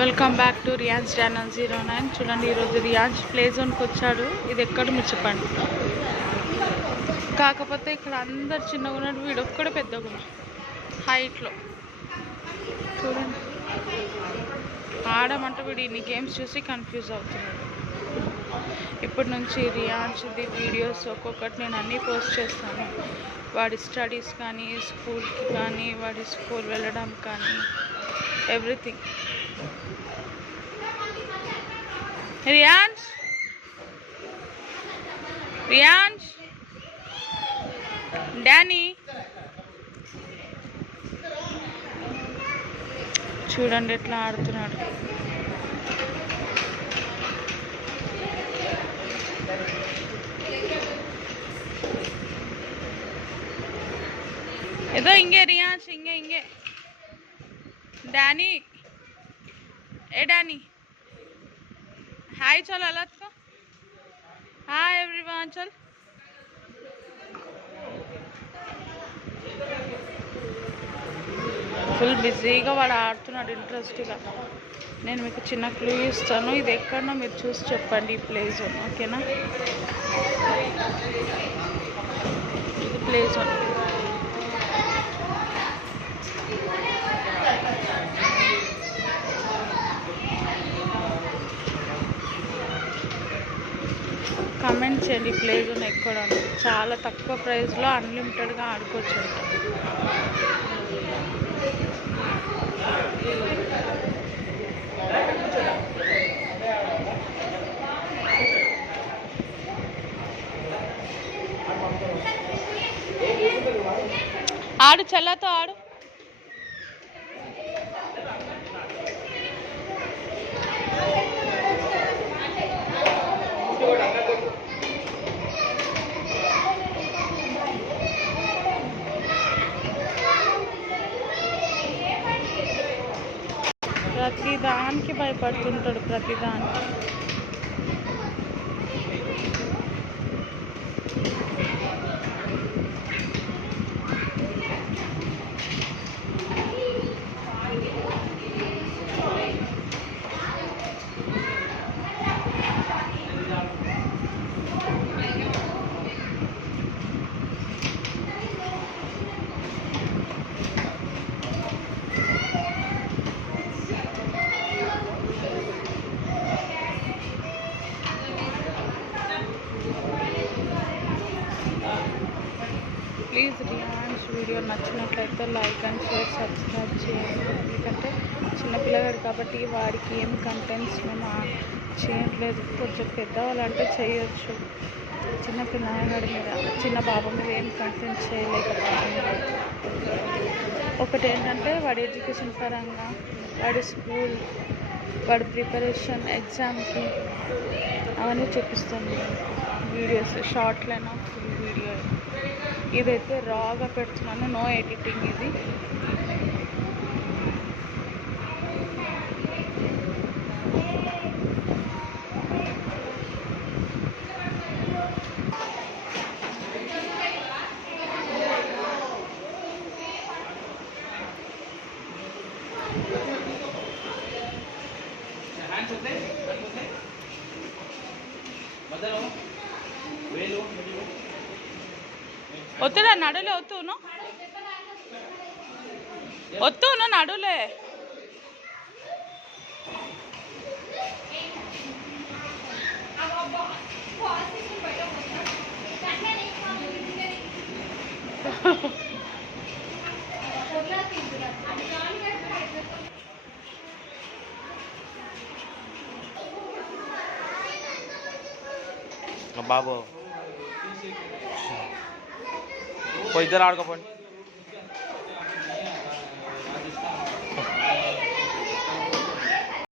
Welcome back to రియాన్స్ channel 09. చూడండి, ఈరోజు రియాన్స్ ప్లే జోన్కి వచ్చాడు. ఇది ఎక్కడ మీరు చెప్పండి. కాకపోతే ఇక్కడ అందరు చిన్నగా ఉన్నాడు, వీడు ఒక్కడే పెద్దగా ఉన్నాడు హైట్లో. చూడండి, ఆడమంటే వీడు ఇన్ని గేమ్స్ చూసి కన్ఫ్యూజ్ అవుతున్నాడు. ఇప్పటి నుంచి రియాన్స్ది వీడియోస్ ఒక్కొక్కటి నేను అన్నీ పోస్ట్ చేస్తాను. వాడి స్టడీస్ కానీ, స్కూల్కి కానీ, వాడి స్కూల్ వెళ్ళడం కానీ, ఎవ్రీథింగ్. రియాన్స్ రియాన్స్ డానీ, చూడండి ఎట్లా ఆడుతున్నాడు. ఏదో ఇంగే రియాన్స్, ఇంగే డానీ. ఏ డానీ, हाय चल अलग को हाय एवरीवन चल. ఫుల్ బిజీగా వాడు ఆడుతున్నాడు ఇంట్రెస్ట్గా. నేను మీకు చిన్న క్లూ ఇస్తాను, ఇది ఎక్కడో మీరు చూసి చెప్పండి. ఈ ప్లే జోన్ ఓకేనా? ఇది ప్లే జోన్. కమెంట్ చేయండి ప్లే జోన్ ఎక్కడ. చాలా తక్కువ ప్రైస్లో అన్లిమిటెడ్గా ఆడుకోవచ్చు. ఆడు చల్లతో ఆడు. ప్రతిదానికి భయపడుతుంటాడు, ప్రతిదానికి. ప్లీజ్ రియాన్స్ వీడియో నచ్చినట్లయితే లైక్ అండ్ షేర్, సబ్స్క్రైబ్ చేయండి. ఎందుకంటే చిన్నపిల్లగాడు కాబట్టి వాడికి ఏం కంటెంట్స్ మేము చేయట్లేదు. కొంచెం పెద్దవాళ్ళు అంటే చేయొచ్చు, చిన్న పిల్లగాడి మీద, చిన్న బాబు మీద ఏం కంటెంట్ చేయలేకపోతున్నాం. ఒకటి ఏంటంటే వాడి ఎడ్యుకేషన్ పరంగా, వాడి స్కూల్, వాడి ప్రిపరేషన్ ఎగ్జామ్కి అవన్నీ చూపిస్తాను వీడియోస్. షార్ట్లైనా full video. ఇదైతే రాగా పెడుతున్నాను, నో ఎడిటింగ్. ఇది ఒత్తుడా నడులే, ఒత్తును నడులే. బాబు ఇద్దరు ఆడుకోపోండి.